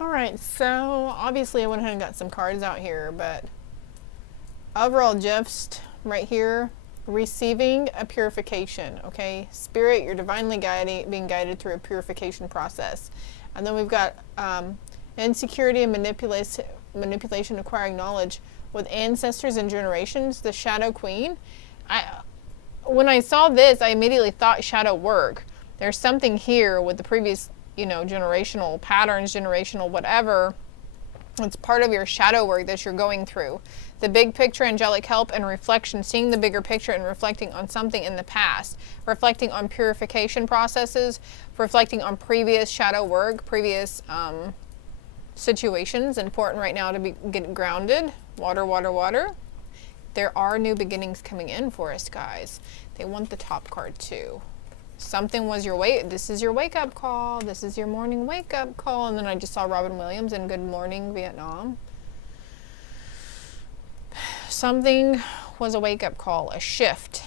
All right, so obviously I went ahead and got some cards out here, but overall gist right here, receiving a purification, okay? Spirit, you're divinely being guided through a purification process. And then we've got insecurity and manipulation, acquiring knowledge with ancestors and generations, the Shadow Queen. When I saw this, I immediately thought shadow work. There's something here with the previous, generational patterns, generational whatever. It's part of your shadow work that you're going through. The big picture, angelic help, and reflection, seeing the bigger picture and reflecting on something in the past, reflecting on purification processes, reflecting on previous shadow work, previous situations. Important right now to get grounded. Water, water, water. There are new beginnings coming in for us, guys. They want the top card too. Something was this is your wake-up call. This is your morning wake-up call. And then I just saw Robin Williams in Good Morning Vietnam. Something was a wake-up call, a shift,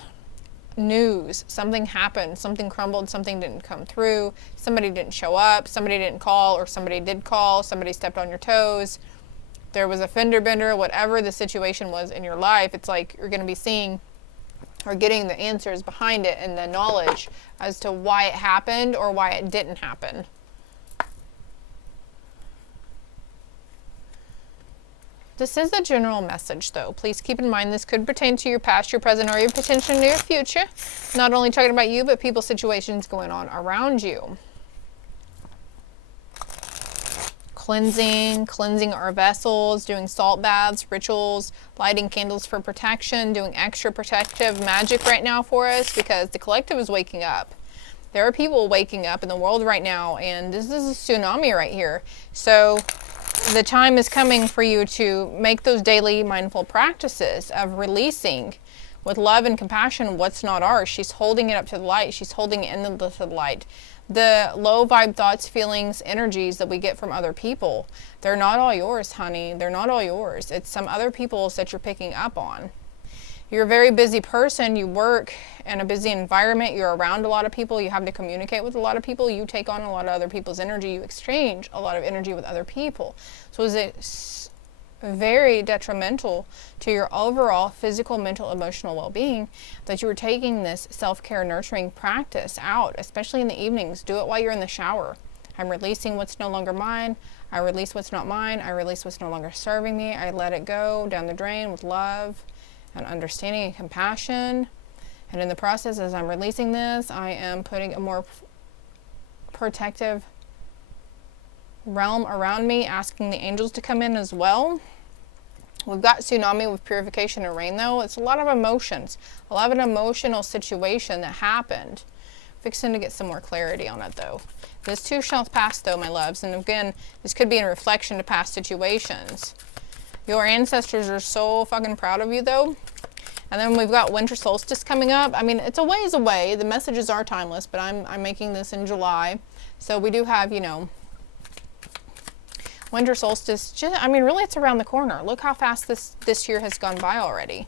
news, something happened, something crumbled, something didn't come through, somebody didn't show up, somebody didn't call, or somebody did call, somebody stepped on your toes, there was a fender bender, whatever the situation was in your life. It's like you're going to be seeing or getting the answers behind it and the knowledge as to why it happened or why it didn't happen. This is a general message, though. Please keep in mind this could pertain to your past, your present, or your potential near future. Not only talking about you, but people's situations going on around you. Cleansing our vessels, doing salt baths, rituals, lighting candles for protection, doing extra protective magic right now for us because the collective is waking up. There are people waking up in the world right now, and this is a tsunami right here. So the time is coming for you to make those daily mindful practices of releasing with love and compassion what's not ours. She's holding it up to the light. She's holding it in the light. The low vibe thoughts, feelings, energies that we get from other people, they're not all yours, honey. They're not all yours. It's some other people's that you're picking up on. You're a very busy person. You work in a busy environment. You're around a lot of people. You have to communicate with a lot of people. You take on a lot of other people's energy. You exchange a lot of energy with other people. So is it very detrimental to your overall physical, mental, emotional well-being that you were taking this self-care nurturing practice out, especially in the evenings? Do it while you're in the shower. I'm releasing what's no longer mine. I release what's not mine. I release what's no longer serving me. I let it go down the drain with love and understanding and compassion. And in the process, as I'm releasing this, I am putting a more protective realm around me, asking the angels to come in as well. We've got tsunami with purification and rain, though. It's a lot of emotions, a lot of an emotional situation that happened. Fixing to get some more clarity on it, though. This too shall pass, though, my loves. And again, this could be in reflection to past situations. Your ancestors are so fucking proud of you, though. And then we've got winter solstice coming up. I mean, it's a ways away. The messages are timeless, but I'm making this in July. So we do have, winter solstice. Really, it's around the corner. Look how fast this year has gone by already.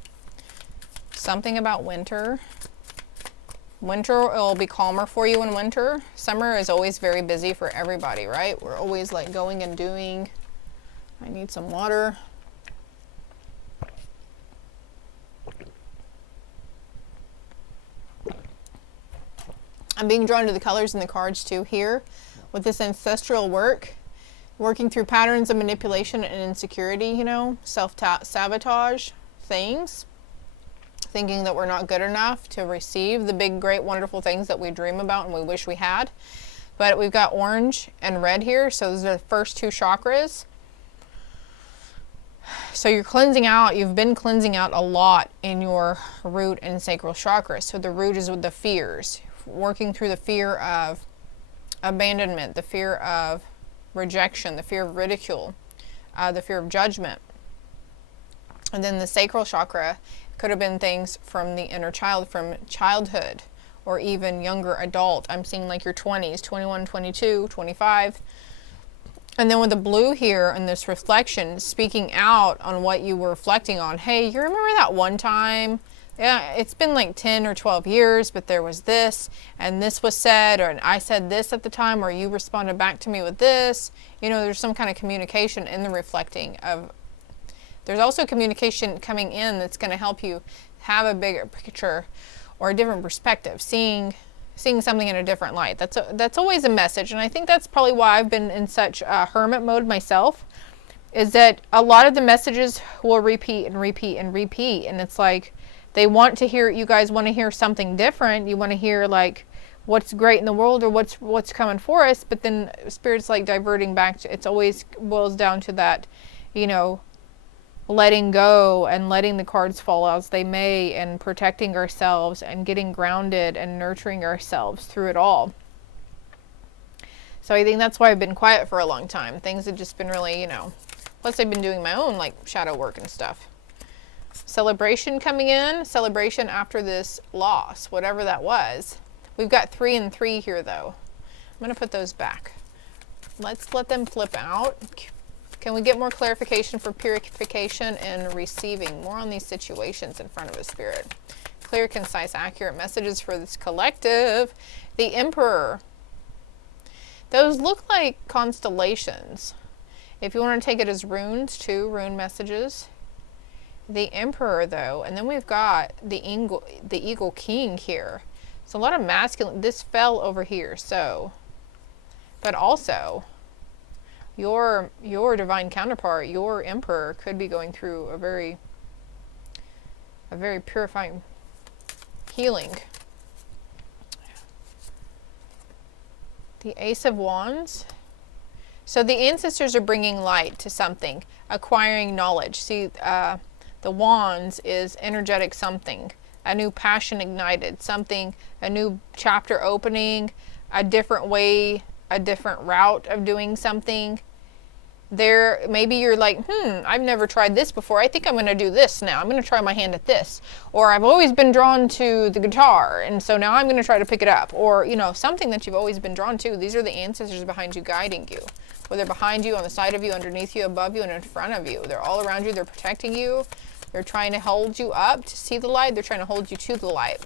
Something about winter. Winter, it'll be calmer for you in winter. Summer is always very busy for everybody, right? We're always like going and doing. I need some water. I'm being drawn to the colors in the cards too here with this ancestral work. Working through patterns of manipulation and insecurity, self-sabotage things. Thinking that we're not good enough to receive the big, great, wonderful things that we dream about and we wish we had. But we've got orange and red here, so those are the first two chakras. So you're cleansing out, you've been cleansing out a lot in your root and sacral chakras. So the root is with the fears. Working through the fear of abandonment, the fear of rejection, the fear of ridicule, the fear of judgment. And then the sacral chakra could have been things from the inner child, from childhood, or even younger adult. I'm seeing like your 20s, 21, 22, 25. And then with the blue here and this reflection, speaking out on what you were reflecting on. Hey, you remember that one time yeah, it's been like 10 or 12 years, but there was this, and this was said, or and I said this at the time, or you responded back to me with this. You know, there's some kind of communication in the reflecting of. There's also communication coming in that's going to help you have a bigger picture or a different perspective, seeing something in a different light. That's always a message, and I think that's probably why I've been in such hermit mode myself, is that a lot of the messages will repeat and repeat and repeat, and it's like they want to hear, you guys want to hear something different. You want to hear like what's great in the world or what's coming for us, but then Spirit's like diverting back to, it's always boils down to that, you know, letting go and letting the cards fall as they may, and protecting ourselves and getting grounded and nurturing ourselves through it all. So I think that's why I've been quiet for a long time. Things have just been really, you know, plus I've been doing my own like shadow work and stuff. Celebration coming in, celebration after this loss, whatever that was. We've got 3 and 3 here though. I'm going to put those back. Let's let them flip out. Can we get more clarification for purification and receiving? More on these situations in front of a Spirit. Clear, concise, accurate messages for this collective. The Emperor. Those look like constellations. If you want to take it as runes too, rune messages. The Emperor though, and then we've got the Eagle King here. So a lot of masculine, this fell over here, so, but also, your divine counterpart, your Emperor, could be going through a very purifying healing. The Ace of Wands. So the ancestors are bringing light to something, acquiring knowledge. See, the Wands is energetic something, a new passion ignited, something, a new chapter opening, a different way, a different route of doing something. There, maybe you're like, I've never tried this before. I think I'm going to do this now. I'm going to try my hand at this. Or I've always been drawn to the guitar, and so now I'm going to try to pick it up. Or, you know, something that you've always been drawn to. These are the ancestors behind you guiding you. Whether behind you, on the side of you, underneath you, above you, and in front of you. They're all around you. They're protecting you. They're trying to hold you up to see the light. They're trying to hold you to the light.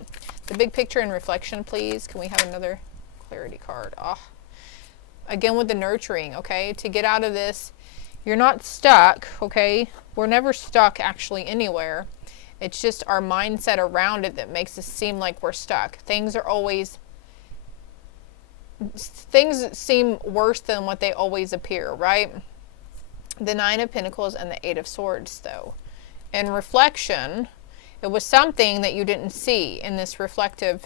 The big picture and reflection, please. Can we have another clarity card? Oh. Again with the nurturing, okay? To get out of this, you're not stuck, okay? We're never stuck actually anywhere. It's just our mindset around it that makes us seem like we're stuck. Things seem worse than what they always appear, right? The 9 of Pentacles and the 8 of Swords, though. In reflection, it was something that you didn't see in this reflective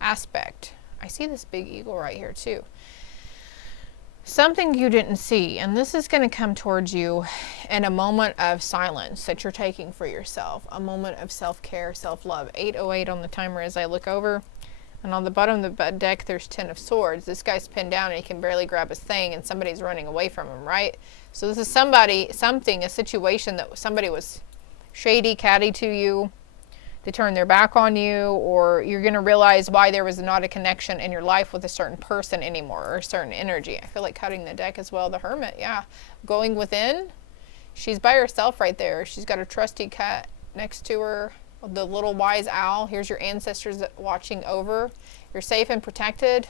aspect. I see this big eagle right here, too. Something you didn't see, and this is going to come towards you in a moment of silence that you're taking for yourself, a moment of self-care, self-love. 808 on the timer as I look over, and on the bottom of the deck there's 10 of Swords. This guy's pinned down and he can barely grab his thing, and somebody's running away from him, right? So this is a situation that somebody was shady, catty to you. They turn their back on you, or you're going to realize why there was not a connection in your life with a certain person anymore, or a certain energy. I feel like cutting the deck as well. The Hermit, yeah. Going within. She's by herself right there. She's got a trusty cat next to her. The little wise owl. Here's your ancestors watching over. You're safe and protected.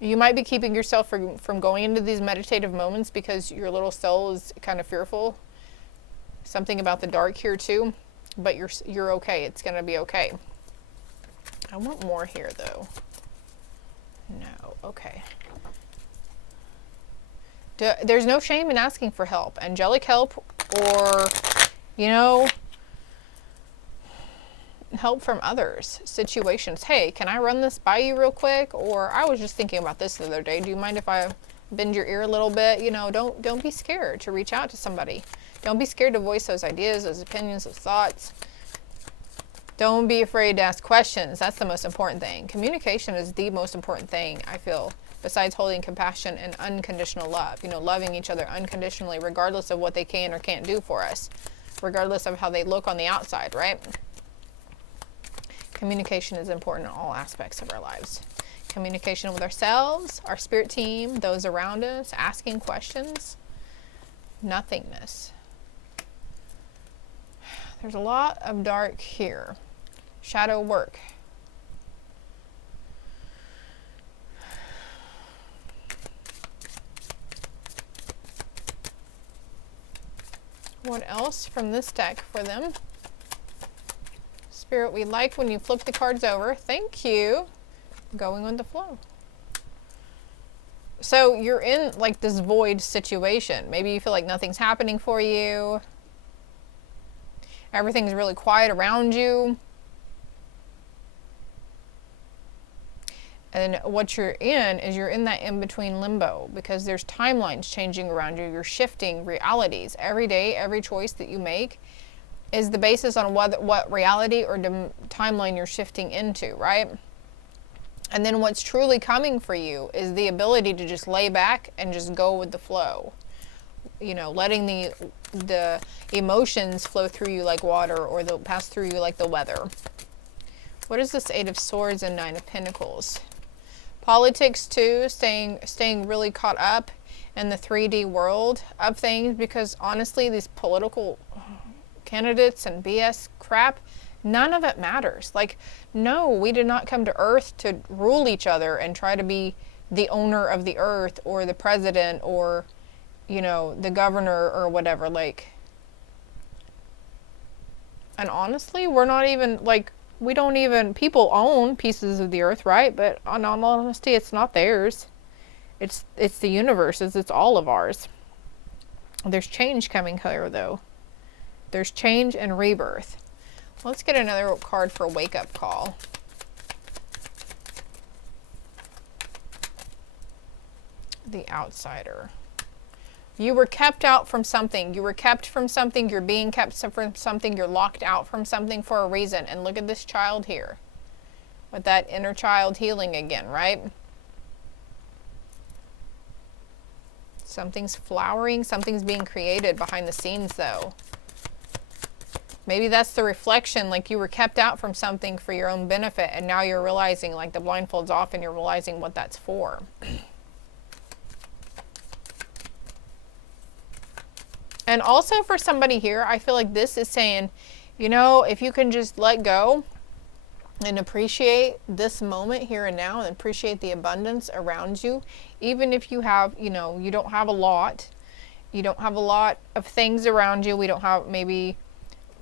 You might be keeping yourself from going into these meditative moments because your little soul is kind of fearful. Something about the dark here too. But you're okay. It's going to be okay. I want more here, though. No. Okay. There's no shame in asking for help. Angelic help, or, you know, help from others. Situations. Hey, can I run this by you real quick? Or I was just thinking about this the other day. Do you mind if I bend your ear a little bit? You know, don't be scared to reach out to somebody. Don't be scared to voice those ideas, those opinions, those thoughts. Don't be afraid to ask questions. That's the most important thing. Communication is the most important thing, I feel, besides holding compassion and unconditional love. You know, loving each other unconditionally, regardless of what they can or can't do for us, regardless of how they look on the outside, right? Communication is important in all aspects of our lives. Communication with ourselves, our spirit team, those around us, asking questions, nothingness. There's a lot of dark here. Shadow work. What else from this deck for them? Spirit, we like when you flip the cards over. Thank you. Going with the flow. So you're in like this void situation. Maybe you feel like nothing's happening for you. Everything's really quiet around you. And what you're in is you're in that in-between limbo because there's timelines changing around you. You're shifting realities. Every day, every choice that you make is the basis on what reality or timeline you're shifting into, right? And then what's truly coming for you is the ability to just lay back and just go with the flow. You know, letting the emotions flow through you like water, or they'll pass through you like the weather. What is this Eight of Swords and Nine of Pentacles? Politics too, staying really caught up in the 3D world of things, because honestly, these political candidates and BS crap, none of it matters. Like, no, we did not come to Earth to rule each other and try to be the owner of the Earth or the president or, you know, the governor or whatever. Like, and honestly, we're not even, like, we don't even, people own pieces of the Earth, right? But in all honesty, it's not theirs. It's the universe's. It's all of ours. There's change coming here, though. There's change and rebirth. Let's get another card for a wake-up call. The Outsider. You were kept out from something. You were kept from something. You're being kept from something. You're locked out from something for a reason. And look at this child here. With that inner child healing again, right? Something's flowering. Something's being created behind the scenes, though. Maybe that's the reflection, like you were kept out from something for your own benefit, and now you're realizing, like the blindfold's off, and you're realizing what that's for. And also for somebody here, I feel like this is saying, you know, if you can just let go and appreciate this moment here and now, and appreciate the abundance around you, even if you have, you know, you don't have a lot, you don't have a lot of things around you, we don't have, maybe,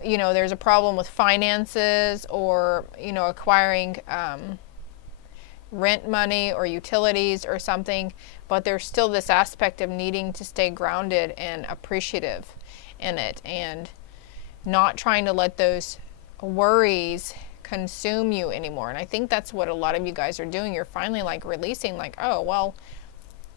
you know, there's a problem with finances or, you know, acquiring rent money or utilities or something, but there's still this aspect of needing to stay grounded and appreciative in it, and not trying to let those worries consume you anymore. And I think that's what a lot of you guys are doing. You're finally like releasing, like, oh, well,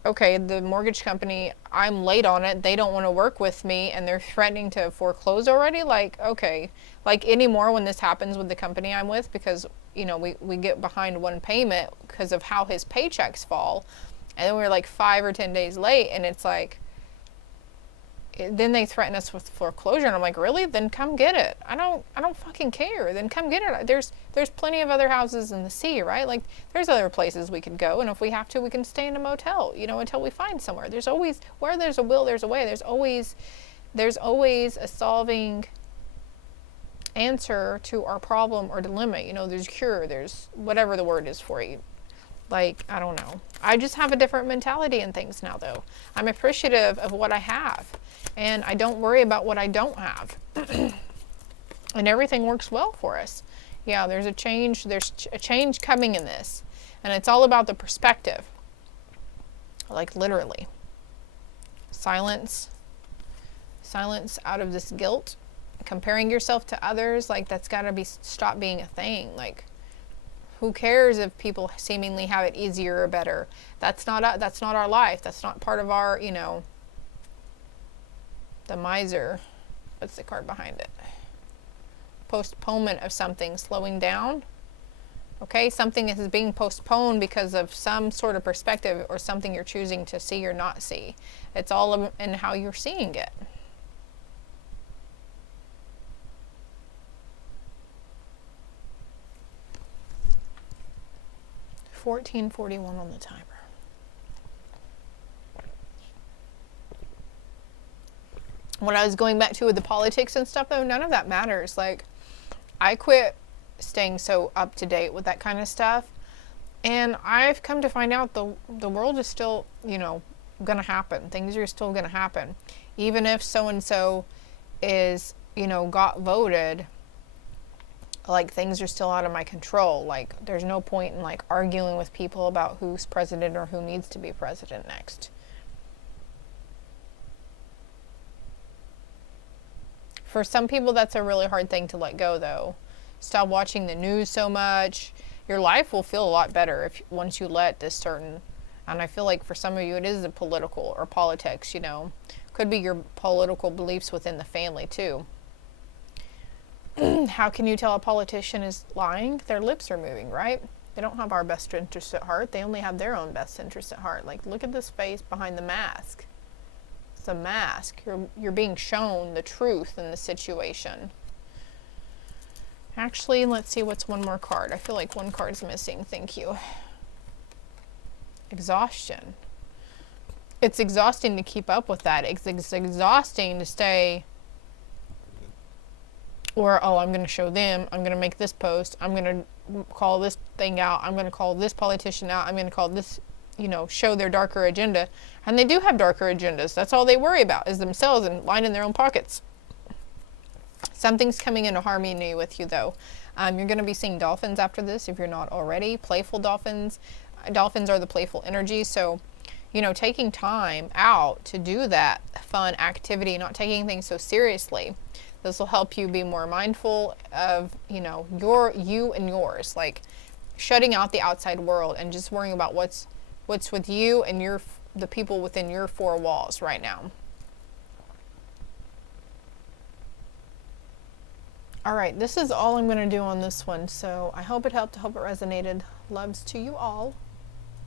okay, the mortgage company, I'm late on it, they don't want to work with me, and they're threatening to foreclose already. Like, okay, like anymore when this happens with the company I'm with, because, you know, we get behind one payment because of how his paychecks fall, and then we're like 5 or 10 days late, and it's like, then they threaten us with foreclosure, and I'm like, really? Then come get it. I don't fucking care. Then come get it. There's plenty of other houses in the sea, right? Like, there's other places we could go, and if we have to, we can stay in a motel, you know, until we find somewhere. There's always, where there's a will, there's a way. There's always a solving answer to our problem or dilemma. You know, there's cure, there's whatever the word is for you. Like, I don't know. I just have a different mentality in things now, though. I'm appreciative of what I have, and I don't worry about what I don't have. And everything works well for us. Yeah, there's a change. There's a change coming in this, and it's all about the perspective. Like, literally. Silence out of this guilt. Comparing yourself to others, like, that's got to stop being a thing. Like, who cares if people seemingly have it easier or better? That's not our life. That's not part of our, you know, the miser. What's the card behind it? Postponement of something, slowing down. Okay, something is being postponed because of some sort of perspective or something you're choosing to see or not see. It's all in how you're seeing it. 14:41 on the timer. When I was going back to with the politics and stuff, though, none of that matters. Like, I quit staying so up to date with that kind of stuff, and I've come to find out the world is still, you know, gonna happen. Things are still gonna happen, even if so and so is, you know, got voted. Like, things are still out of my control. Like, there's no point in like arguing with people about who's president or who needs to be president next. For some people, that's a really hard thing to let go, though. Stop watching the news so much. Your life will feel a lot better if once you let this certain, and I feel like for some of you it is a political or politics, you know. Could be your political beliefs within the family too. How can you tell a politician is lying? Their lips are moving, right? They don't have our best interest at heart. They only have their own best interest at heart. Like, look at this face behind the mask. It's a mask. You're being shown the truth in the situation. Actually, let's see what's one more card. I feel like one card's missing. Thank you. Exhaustion. It's exhausting to keep up with that. It's exhausting to stay, or, oh, I'm going to show them. I'm going to make this post. I'm going to call this thing out. I'm going to call this politician out. I'm going to call this, you know, show their darker agenda. And they do have darker agendas. That's all they worry about is themselves and lining their own pockets. Something's coming into harmony with you, though. You're going to be seeing dolphins after this if you're not already. Playful dolphins. Dolphins are the playful energy. So, you know, taking time out to do that fun activity, not taking things so seriously. This will help you be more mindful of, you know, you and yours. Like, shutting out the outside world and just worrying about what's with you and the people within your four walls right now. All right, this is all I'm going to do on this one. So I hope it helped. I hope it resonated. Loves to you all.